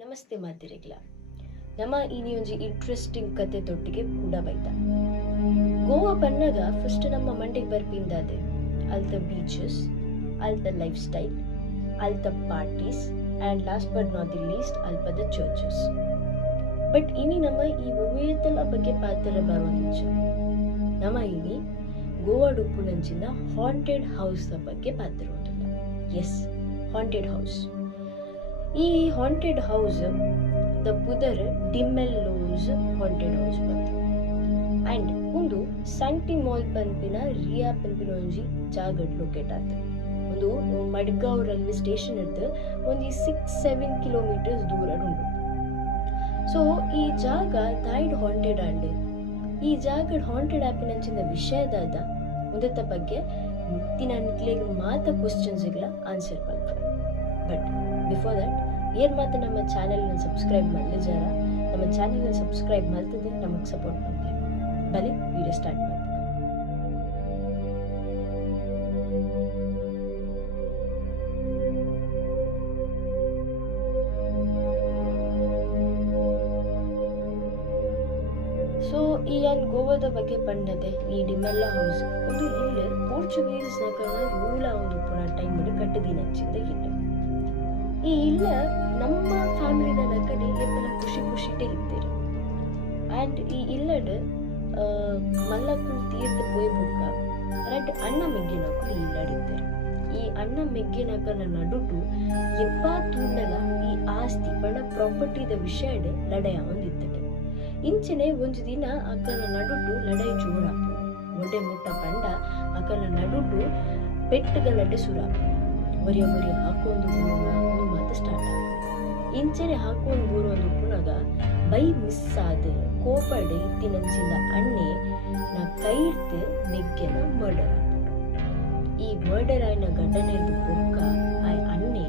ನಮಸ್ತೆ ಮಾತಿರಿಗ್ಲ ನಮ್ಮ ಇನಿ ಒಂಜಿ ಇಂಟ್ರೆಸ್ಟಿಂಗ್ ಕತೆ ತೊಟ್ಟಿಗೆ ಕೂಡ ಬೈತ ಗೋವಾ ಬನ್ನಗ ಫಸ್ಟ್ ನಮ್ಮ ಮಂಡಿಗೆ ಬರ್ಪಿಂದಾದೆ ಅಲ್ತ ಬೀಚಸ್ ಅಲ್ತ ಲೈಫ್ ಸ್ಟೈಲ್ ಅಲ್ತ parties and last but not the least ಅಲ್ಪದ ಚರ್ಚಸ್. ಬಟ್ ಇನಿ ನಮ್ಮ ಈ ಒವೇತಲ ಬಗ್ಗೆ ಪಾತ್ರ ಬರೋದಿಚ್ಚ ನಮ್ಮ ಇನಿ ಗೋವಾ ಡುಪ್ಪುನಂಚಿನ ಹಾಂಟೆಡ್ ಹೌಸ್ ಬಗ್ಗೆ ಪಾತ್ರ ಓದಿಲ್ಲ. Yes, haunted house. ಈ ಹಾಂಟೆಡ್ ಹೌಸ್ ದ ಪುದರ್ ಡಿಮ್ಮೆಲ್ಲೋಸ್ ಹಾಂಟೆಡ್ ಹೌಸ್ ಬಂತು ಆ್ಯಂಡ್ ಒಂದು ಸಂಟಿ ಮಾಲ್ ಪನ್ಪಿನ ರಿಯಾ ಪನ್ಪಿನ ಒಂಜಿ ಜಾಗಡ್ ಲೊಕೇಟ್ ಆತ. ಒಂದು ಮಡ್ಗಾಂವ್ ರೈಲ್ವೆ ಸ್ಟೇಷನ್ ಇದ್ದು ಒಂದು 6-7 ಕಿಲೋಮೀಟರ್ಸ್ ದೂರ ಉಂಟು. ಸೊ ಈ ಜಾಗ ದಾಯ್ಡ್ ಹಾಂಟೆಡ್ ಅಂಡ್ ಈ ಜಾಗಡ್ ಹಾಂಟೆಡ್ ಆಪಿನಂಚಿನ ವಿಷಯದಾದ ಒಂದತ್ತ ಬಗ್ಗೆ ಮುತ್ತಿನ ನಿಕ್ಲೆಗೆ ಮಾತ ಕ್ವಶನ್ಸ್ಗಳ ಆನ್ಸರ್ ಮಾಡ್ತಾರೆ. ಬಟ್ ಬಿಫೋರ್ ದಟ್ ಏನ್ ಮಾತ್ರ ನಮ್ಮ ಚಾನೆಲ್ನ ಸಬ್ಸ್ಕ್ರೈಬ್ ಮಾಡಲಿ ಜರ ನಮ್ಮ ಚಾನೆಲ್ನ ಸಬ್ಸ್ಕ್ರೈಬ್ ಮಾಡ್ತಿದ್ದೆ ನಮಗೆ ಸಪೋರ್ಟ್ ಮಾಡ್ತೀವಿ. ಬಲಿ ವಿಡಿಯೋ ಸ್ಟಾರ್ಟ್ ಮಾಡ್ತೀವಿ. ಸೊ ಈ ಗೋವಾದ ಬಗ್ಗೆ ಪಂಡದೆ ಈ ಡಿಮೆಲ್ಲ ಹೌಸ್ ಒಂದು ಇಲ್ಲಿ ಪೋರ್ಚುಗೀಸ್ ರೂಲ ಒಂದು ಪುನಃ ಟೈಮ್ ಕಟ್ಟಿದಿನಂಚಿಂದ ಇಲ್ಲ. ಈ ಇಲ್ಲ ನಮ್ಮ ಫ್ಯಾಮಿಲಿದ ಕಡೆ ಎಪ್ಪಲ ಖುಷಿ ಖುಷಿಟೇ ಇದ್ದೀರಿ ಆ್ಯಂಡ್ ಈ ಇಲ್ಲಡ್ ಮಲ್ಲಕ್ಕೂ ತೀರ್ಥ ಪೋಯ್ ಬುಕ್ಕ ರಡ್ ಅಣ್ಣ ಮೆಗ್ಗಿನಕ್ಕೂ ಇಲ್ಲಡಿದ್ದಾರೆ. ಈ ಅಣ್ಣ ಮೆಗ್ಗಿನಕನ ನಡುಟು ಎಪ್ಪ ತೂಂಡಲ ಈ ಆಸ್ತಿ ಬಣ್ಣ ಪ್ರಾಪರ್ಟಿದ ವಿಷಯಡ್ ಲಡೆಯ ಒಂದಿತ್ತಡೆ. ಇಂಚನೆ ಒಂದು ದಿನ ಅಕ್ಕನ ನಡುಟು ಲಡೈ ಜೋರಾಪು ಒಡೆ ಮುಟ್ಟ ಪಂಡ ಅಕ್ಕನ ನಡುಟು ಪೆಟ್ಟುಗಳಡ್ಡೆ ಸುರಾಪು ಒರಿಯ ಹಾಕೊಂಡು ಒಂದು ಮಾತು ಸ್ಟಾರ್ಟ್ ಆಗ. ಇಂಚನೆ ಹಾಕೊಂಡು ಬೂರೊಂದು ಪುನಗ ಬೈ ಮಿಸ್ ಆದ ಕೋಪಡ್ ಇತ್ತಿನಂಚಿಂದ ಅಣ್ಣೆ ನಾ ಕೈ ಇಡ್ತು ಮೆಗ್ಗೆನ ಮರ್ಡರ್ ಆಗ್ಬಿಟ್ಟು. ಈ ಮರ್ಡರ್ ಆಯ್ನ ಘಟನೆ ಬೊಕ್ಕ ಆಯ್ ಅಣ್ಣೆ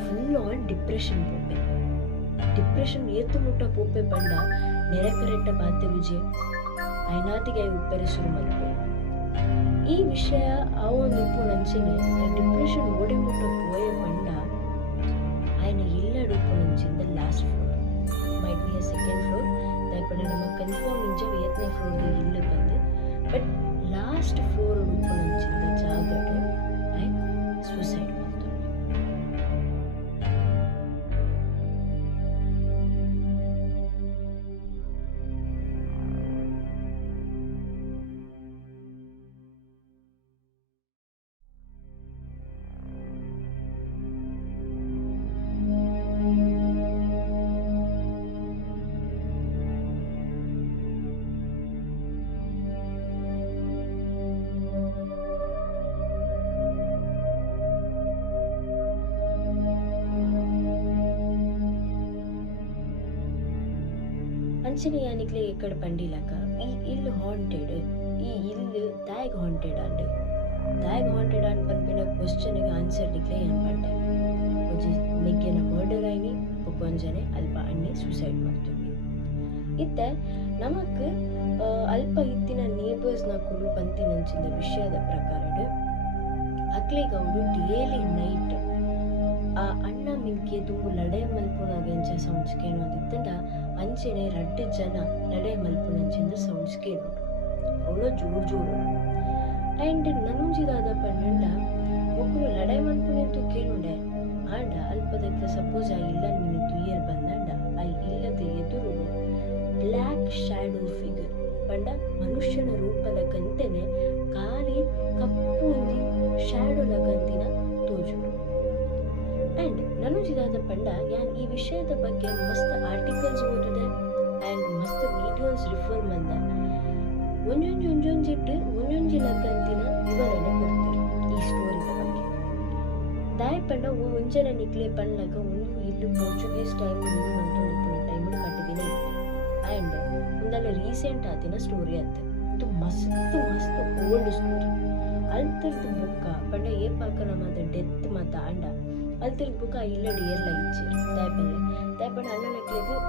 ಫುಲ್ ಆನ್ ಡಿಪ್ರೆಷನ್ ಪೋಪೆ. ಡಿಪ್ರೆಷನ್ ಏತು ಮುಟ್ಟ ಪೋಪೆ ಪಂಡ ನೆರೆಕರೆಟ್ಟ ಬಾತೆ ರುಜೆ ಐನಾತಿಗೆ ಉಪ್ಪೆರೆ ಶುರು ಮಾಡ್ತಾರೆ. ಈ ವಿಷಯ ಆ ಒಂದು ನಂಚಿನ ಡಿಪ್ರೆಷನ್ ಓಡಿ ಮುಟ್ಟ ಪೋಯೆ ಪಂಡ ఆయన ఇల్లడుపు నుంచి last floor might be second floor దానిపైన ನಮ್ಮ ಕನ್ಫರ್ಮ್ ಇಂಜ ಎತ್ತನೇ ಫ್ಲೋರ್ಗೆ ಇಲ್ಲ ಬಂದು ಬಟ್ ಲಾಸ್ಟ್ ಫ್ಲೋರ್ ಉಡುಪು ನಂಚಿಂದ ಜಾಗಡೆ ಆಯ್ ಸೂಸೈಡ್ ಮಾಡ್ತಾರೆ. ಅಂಚನೆ ಯಾನಿಕ್ಲೆ ಎಕ್ಕಡ ಪಂಡಿಲಕ ಈ ಇಲ್ಲು ಹಾಂಟೆಡ್ ಈ ಇಲ್ಲು ದಾಯಗ್ ಹಾಂಟೆಡ್ ಅಂಡ್ ಪನ್ಪಿನ ಕ್ವಶನ್ಗೆ ಆನ್ಸರ್ ನಿಕ್ಲೆ ಏನ್ ಪಂಡೆ ಒಂಜಿ ಮೆಗ್ಗೆನ ಮರ್ಡರ್ ಆಯ್ನಿ ಬೊಕೊಂಜನೆ ಅಲ್ಪ ಅಣ್ಣೆ ಸೂಸೈಡ್ ಮಾಡ್ತೀನಿ. ಇತ್ತ ನಮಕ್ ಅಲ್ಪ ಇತ್ತಿನ ನೇಬರ್ಸ್ ನ ಕುಲು ಪಂತಿನಂಚಿನ ವಿಷಯದ ಪ್ರಕಾರ ಅಕ್ಲೆಗೆ ಅವರು ಡೇಲಿ ನೈಟ್ ಆ ಅಣ್ಣ ಮಿಂಕೆ ತುಂಬು ಲಡೆ ಮಲ್ಪುನಾಗ ಎಂಚ ಸೌಂಡ್ಸ್ ಕೇಳೋದಿತ್ತಂಡ ಅಂಚೆನೆ 2 ಜನ ಲಡೆ ಮಲ್ಪುನಂಚಿಂದ ಸೌಂಡ್ಸ್ ಕೇಳೋಡು ಅವಳು ಜೋರು ಆ್ಯಂಡ್ ನನುಂಜಿದಾದ ಪನ್ನಂಡ ಒಕ್ಕಲು ಲಡೆ ಮಲ್ಪುನಂತೂ ಕೇಳುಂಡೆ ಆಂಡ ಅಲ್ಪದಕ್ಕೆ ಸಪೋಸ್ ಆ ಇಲ್ಲ ನಿನ್ನಿತ್ತು ಇಯರ್ ಬಂದಂಡ ಆ ಇಲ್ಲದ ಎದುರು ಬ್ಲ್ಯಾಕ್ ಶ್ಯಾಡೋ ಫಿಗರ್ ಪಂಡ ಮನುಷ್ಯನ ರೂಪದ ಕಂತೆನೆ ಖಾಲಿ ಕಪ್ಪು ಶ್ಯಾಡೋಲ ಕಂತಿನ ತೋಜುಡು. ಆ್ಯಂಡ್ ನನುಜಿದಾದ ಪಂಡ ಯಾನ್ ಈ ವಿಷಯದ ಬಗ್ಗೆ ಮಸ್ತ್ ಆರ್ಟಿಕಲ್ಸ್ ಓದಿದೆ ಆ್ಯಂಡ್ ಮಸ್ತ್ ವಿಡಿಯೋಸ್ ರಿಫರ್ ಮಂದ ಒಂಜೊಂಜಿಟ್ಟು ಒಂಜೊಂಜಿನ ಕಂತಿನ ವಿವರಣೆ ಕೊಡ್ತಾರೆ ಈ ಸ್ಟೋರಿದ ಬಗ್ಗೆ. ದಾಯ್ ಪಂಡ ಒಂಜನ ನಿಕ್ಲೆ ಪಣ್ಣಗ ಒಂದು ಇಲ್ಲು ಪೋರ್ಚುಗೀಸ್ ಟೈಮ್ ಟೈಮ್ ಕಟ್ಟಿದಿನ ಇತ್ತು ಆ್ಯಂಡ್ ಒಂದಲ್ಲ ರೀಸೆಂಟ್ ಆತಿನ ಸ್ಟೋರಿ ಅಂತ ಇದು ಮಸ್ತ್ ಓಲ್ಡ್ ಸ್ಟೋರಿ. ಅಲ್ತರ್ದು ಬುಕ್ಕ ಪಂಡ ಏಪಾಕ ನಮ್ಮದ ಡೆತ್ ಮತ ಅಂಡ ಅಲ್ತಿರ್ದ ಬುಕ್ಕ ಇಲ್ಲಡಿ ಎಲ್ಲ ಇಚ್ಚಿ ದಾಯ್ಪಂಡ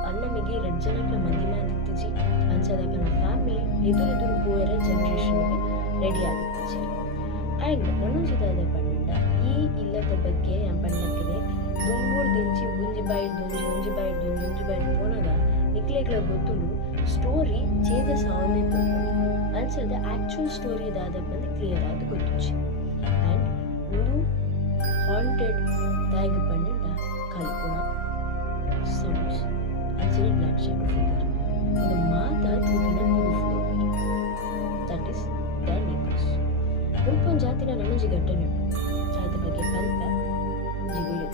ಅಣ್ಣ ಮಿಗಿ 2 ಜನಕ್ಕೆ ಮಂದಿ ಮಾಡಿತ್ತಿಜಿ ಅಂಚದಾಗ ನಮ್ಮ ಫ್ಯಾಮಿಲಿ ಎದುರು ಪೋಯರ ಜನರೇಷನ್ಗೆ ರೆಡಿ ಆಗಿತ್ತಿಜಿ. ಆ್ಯಂಡ್ ನನ್ನೊಂಜಿದಾದ ಪಂಡ ಈ ಇಲ್ಲದ ಬಗ್ಗೆ ಪಣ್ಣಕ್ಕೆ ದುಂಬೂರ್ ದಿಂಚಿ ಒಂಜಿ ಬಾಯ್ಡ್ ಪೋನಾಗ ನಿಕ್ಲೆಗ್ಲ ಗೊತ್ತುಂಡು ಸ್ಟೋರಿ ಚೇಂಜಸ್ ಆವೇ ಅನ್ಸದ ಆಕ್ಚುಯಲ್ ಸ್ಟೋರಿ ದಾದಪ್ಪಂದು ಕ್ಲಿಯರ್ ಆದ ಗೊತ್ತುಂಚಿ ಆ್ಯಂಡ್ ಒಂದು ಹಾಂಟೆಡ್ ದಾಯಗ ಪಂಡ ಕಲ್ಪುಣ ಸೌಂಡ್ಸ್ ಅಂಚನೆ ಬ್ಲ್ಯಾಕ್ ಶಾಡೋ ಫಿಗರ್ ಇದು ಮಾತಾ ತೂತಿನ proof that is the neighbours ಮುಲ್ಪೊಂದು ಜಾತಿನ ನನಂಜಿ ಘಟನೆ ಉಂಟು ಅದ್ರ ಬಗ್ಗೆ ಕಲ್ಪ ವಿಡಿಯೋ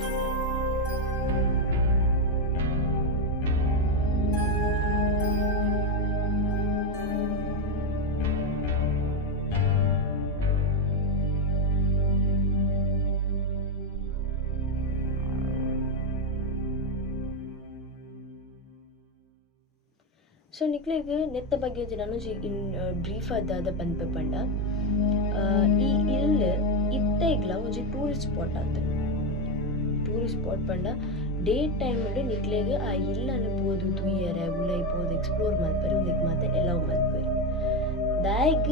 ಸೊ ನಿಕ್ಲೆಗ್ ನೆತ್ತ ಬಗ್ಗೆ ನಾನು ಇನ್ ಬ್ರೀಫ್ ಆದ ಪಂಪ ಪಂಡ ಈ ಇಲ್ ಇತ್ತೈಗ್ಲ ಒಂಜಿ ಟೂರಿಸ್ಟ್ ಸ್ಪಾಟ್ ಆತ ಟೂರಿಸ್ಟ್ ಸ್ಪಾಟ್ ಪಂಡ ಡೇ ಟೈಮ್ ನಿಕ್ಲೆಗ್ ಆ ಇಲ್ಲನ್ನು ಪೋದು ತುಯ್ಯರೆ ಉಲೈ ಪೋದು ಎಕ್ಸ್ಪ್ಲೋರ್ ಮಲ್ಪರೆ ಒಂದಕ್ಕೆ ಮಾತ ಎಲ್ಲವ್ ಮಲ್ಪರೆ ದಾಯಗ್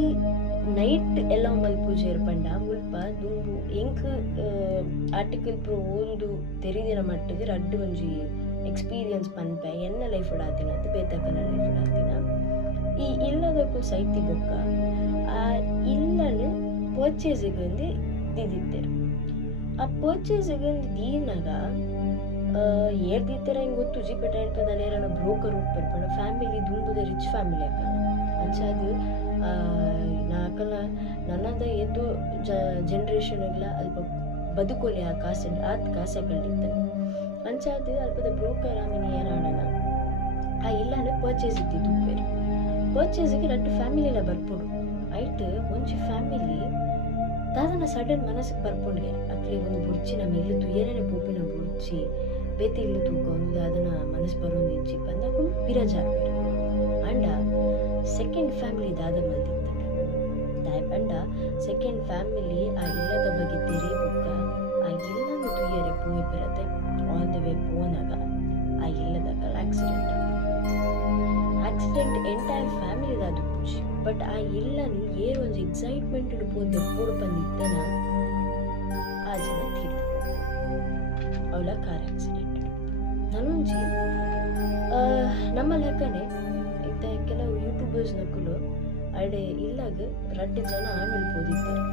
ನೈಟ್ ಎಲ್ಲವ್ ಮಲ್ಪೂಜೆರ್ ಪಂಡ ಮುಲ್ಪ ದುಂಬು ಎಂಕ್ ಆರ್ಟಿಕಲ್ ಪ್ರೋ ಓದು ತೆರಿದಿನ ಮಟ್ಟಿಗೆ ರಡ್ಡು ಒಂಜಿ ಎಕ್ಸ್ಪೀರಿಯನ್ಸ್ ಪನ್ಪೆ ಎನ್ನ ಲೈಫ್ ಆತಿನ ಅಂತ ಬೇತಕ್ಕನ ಲೈಫ್ ಆತಿನ ಈ ಇಲ್ಲದಕ್ಕೂ ಸೈತಿ ಬೊಕ್ಕ ಆ ಇಲ್ಲನ್ನು ಪರ್ಚೇಸಿಗೆ ಒಂದು ದಿದಿತ್ತೇರು ಆ ಪರ್ಚೇಸಿಗೆ ಒಂದು ದೀನಾಗ ಏರ್ದಿತ್ತರ ಹಿಂಗೆ ಗೊತ್ತುಜಿ ಬಟ್ ಹೇಳ್ತದಲ್ಲಿ ಏನಾರ ಬ್ರೋಕರ್ ಉಟ್ಬಿಡ್ಪಣ ಫ್ಯಾಮಿಲಿ ದುಂಬುದ ರಿಚ್ ಫ್ಯಾಮಿಲಿ ಅಕ್ಕನ ಅಂಚಾದು ನಾಕಲ್ಲ ನನ್ನದ ಎದ್ದು ಜನ್ರೇಷನ್ಗಳ ಅಲ್ಪ ಬದುಕೊಲಿ ಆ ಕಾಸೆ ಕಳ್ದಿತ್ತಾನೆ ಅಂಚಾದ ಅಲ್ಪದ ಬ್ರೋಕರ್ ಆಮೇಲೆ ಏನಾಡೋಣ ಆ ಇಲ್ಲನೇ ಪರ್ಚೇಸ್ ಇದ್ದಿದ್ದು ಬೇರೆ ಪರ್ಚೇಸಿಗೆ ರಟ್ಟು ಫ್ಯಾಮಿಲಿ ಎಲ್ಲ ಬರ್ಪೋಡು ಆಯ್ತು ಒಂಚಿ ಫ್ಯಾಮಿಲಿ ದಾದನ ಸಡನ್ ಮನಸ್ಸಿಗೆ ಬರ್ಪೊಂಡ್ಗೆ ಅಕ್ಲಿ ಒಂದು ಬುರ್ಚಿ ನಮ್ಮ ಇಲ್ಲಿ ತುಯ್ಯನೇ ಪೋಪಿನ ಬುರ್ಚಿ ಬೇತಿ ಇಲ್ಲಿ ತೂಕ ಒಂದು ದಾದನ ಮನಸ್ಸು ಬರೋದು ಇಂಚಿ ಬಂದಾಗ ಬಿರಜ ಅಂಡ ಸೆಕೆಂಡ್ ಫ್ಯಾಮಿಲಿ ದಾದ ಮಲ್ದಿತ್ತಾನೆ ದಾಯ್ ಪಂಡ ಸೆಕೆಂಡ್ ಫ್ಯಾಮಿಲಿ ಆ ಇಲ್ಲದ ಬಗ್ಗೆ ತೆರೆ ಬುಕ್ಕ ಆ ಇಲ್ಲನ್ನು ತುಯ್ಯರೆ ಪೋಯ್ ಬರತ್ತೆ ಆನ್ ದ ವೇ ಪೋನಾಗ ಆ ಇಲ್ಲದಕ್ಕಲ್ಲ ಆಕ್ಸಿಡೆಂಟ್ ಎಂಟೈರ್ ಫ್ಯಾಮಿಲಿ ಅದು ಖುಷಿ ಬಟ್ ಆ ಇಲ್ಲನು ಏರ್ ಒಂದು ಎಕ್ಸೈಟ್ಮೆಂಟ್ ಪೋದೆ ಪೋಡ್ ಬಂದಿದ್ದನ ಆ ಜನ ತೀರ್ದು ಅವಳ ಕಾರ್ ಆಕ್ಸಿಡೆಂಟ್ ನಾನೊಂಜಿ ನಮ್ಮ ಲೆಕ್ಕನೆ ಇತ್ತ ಕೆಲವು ಯೂಟ್ಯೂಬರ್ಸ್ ನಕ್ಕಲು ಅಡೆ ಇಲ್ಲಾಗ ರಡ್ಡು ಜನ ಆಮೇಲೆ ಪೋದಿದ್ದಾರೆ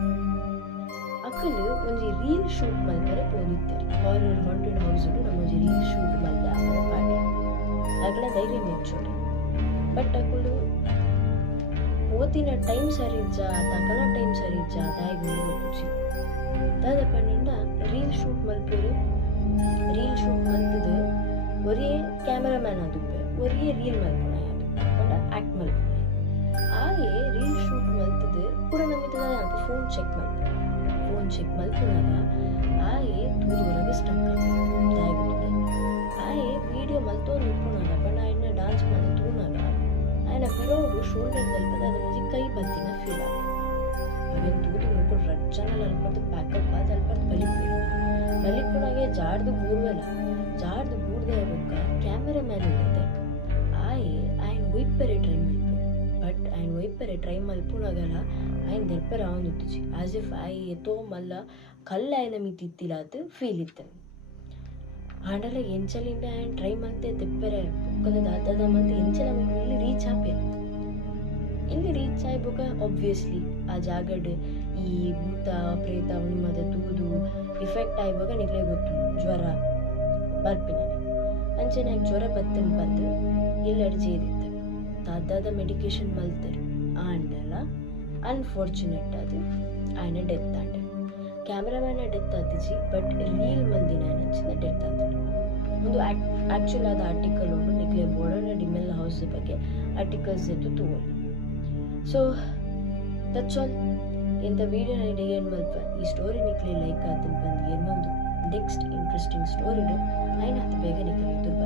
ಅಕ್ಕಲು ಒಂಜಿ ರೀಲ್ ಶೂಟ್ ಮಲ್ಪರೆ ಪೋದಿದ್ದಾರೆ ಹಾರರ್ ಹಾಂಟೆಡ್ ಹೌಸ್ ನಮ್ಮೊಂಜಿ ರೀಲ್ ಶೂಟ್ ಮಲ್ದ ಆಮೇಲೆ ಪಾಡಿ ಅಗ್ಲ ಧೈರ್ಯ ಮೆಚ್ಚೋಡಿ ಬಟ್ ಅಕ್ಕಳು ಓದಿನ ಟೈಮ್ ಸರಿ ಇಜ್ಜ ತಕಲ ಟೈಮ್ ಸರಿ ಇಜ್ಜ ದಾಯಿಗೆ ಖುಷಿ ದಾದ ಪಂಡ ರೀಲ್ ಶೂಟ್ ಮಲ್ಪರು ರೀಲ್ ಶೂಟ್ ಮಲ್ತದು ಒರೇ ಕ್ಯಾಮರಾಮ್ಯಾನ್ ಆದುಪ್ಪೆ ಒರೇ ರೀಲ್ ಮಲ್ಪುಣ ಅದು ಪಂಡ ಆಕ್ಟ್ ಮಲ್ಪುಣ ಆಯೆ ರೀಲ್ ಶೂಟ್ ಮಲ್ತದು ಕೂಡ ನಮ್ಮಿದ ಫೋನ್ ಚೆಕ್ ಮಲ್ಪುನಾಗ ಆಯೆ ತೂದೂರಾಗ ಸ್ಟಕ್ ದಾಯಿಗೆ ಆಯೆ ವಿಡಿಯೋ ಮಲ್ತೋದು ಉಪ್ಪುನಾಗ ಪಂಡ ಆಯ್ನ ಡಾನ್ಸ್ ಮಾಡಿ ತೂನಾಗ ಆಯ್ನ ಪಿರೋಡು ಶೋಲ್ಡರ್ ತಲ್ಪದ ಅದ್ರ ಮುಂಚೆ ಕೈ ಬತ್ತಿನ ಫೀಲ್ ಆಗ ಅವೇನು ತೂದು ನೋಡ್ಕೊಂಡು ರಜ್ಜನಲ್ಲಿ ಅಲ್ಪಡ್ದು ಪ್ಯಾಕಪ್ ಆದ ಅಲ್ಪಡ್ದು ಬಲಿಪುನಾಗೆ ಜಾಡ್ದು ಬೂರ್ವಲ್ಲ ಜಾಡ್ದು ಬೂರ್ದೆ ಇರೋಕ ಕ್ಯಾಮರಾಮ್ಯಾನ್ ಇರುತ್ತೆ ಆಯ್ನ ಒಯ್ಪರೆ ಟ್ರೈ ಮಲ್ಪು ಬಟ್ ಆಯ್ನ ಒಯ್ಪರೆ ಟ್ರೈ ಮಲ್ಪುನಾಗಲ್ಲ ಆಯ್ನ ದೆಪ್ಪರೆ ಅವನು ಇತ್ತುಜಿ ಆಸ್ ಇಫ್ ಆಯ್ ಎತ್ತೋ ಮಲ್ಲ ಕಲ್ಲ ಆಯ್ನ ಮಿತ್ತಿತ್ತಿಲ್ಲ ಅದು ಫೀಲ್ ಇತ್ತು ಆಂಡಲ ಎಂಚಲಿಂದ ಆಯ್ನ ಟ್ರೈ ಮಲ್ತೆ ದೆಪ್ಪರೆ ಪುಕ್ಕದ ದಾತದ ಮತ್ತೆ ಎಂಚಲ ಇಲ್ಲಿ ರೀಚ್ ಆಯ್ಬೋಕ ಆಬ್ವಿಯಸ್ಲಿ ಆ ಜಾಗಡ್ ಈ ಭೂತ ಪ್ರೇತ ಉಣ್ಮದ ತೂದು ಇಫೆಕ್ಟ್ ಆಯ್ವಾಗ ನಿಗ್ಲೇ ಗೊತ್ತು ಜ್ವರ ಬರ್ಪಿನ ಅಂಚೆ ಜ್ವರ ಬತ್ತನ್ ಬಂದು ಇಲ್ಲಡ್ ಜೇದಿತ್ತು ದಾದಾದ ಮೆಡಿಕೇಶನ್ ಮಲ್ತರು ಆಂಡಲ ಅನ್ಫಾರ್ಚುನೇಟ್ ಅದು ಆಯ್ನ ಡೆತ್ ಆಂಡ ಕ್ಯಾಮ್ರಾಮ್ಯಾನ ಡೆತ್ ಆದಿಜಿ ಬಟ್ ರೀಲ್ ಮಂದಿನ ಏನಂಚಿನ ಡೆತ್ ಆದ ಒಂದು ಆಕ್ಚುಲ್ ಆದ ಆರ್ಟಿಕಲ್ ಉಂಟು ನಿಕ್ಲೆ ಬೋರ್ಡರ್ ಡಿಮೆಲ್ ಹೌಸ್ ಬಗ್ಗೆ ಆರ್ಟಿಕಲ್ಸ್ ಎದ್ದು ತಗೊಂಡು ಸೊ ದಟ್ಸ್ ಆಲ್ ಎಂತ ವಿಡಿಯೋ ಏನು ಮಲ್ಪ ಈ ಸ್ಟೋರಿ ನಿಕ್ಲೆ ಲೈಕ್ ಆತನ್ ಬಂದು ಇನ್ನೊಂದು ನೆಕ್ಸ್ಟ್ ಇಂಟ್ರೆಸ್ಟಿಂಗ್ ಸ್ಟೋರಿಡು ಐನ ಹತ್ತು ಬೇಗ ನಿಕ್ಲೆ ದುರ್ಬ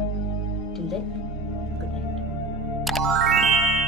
ಟಿಲ್ ದೆನ್ ಗುಡ್ ನೈಟ್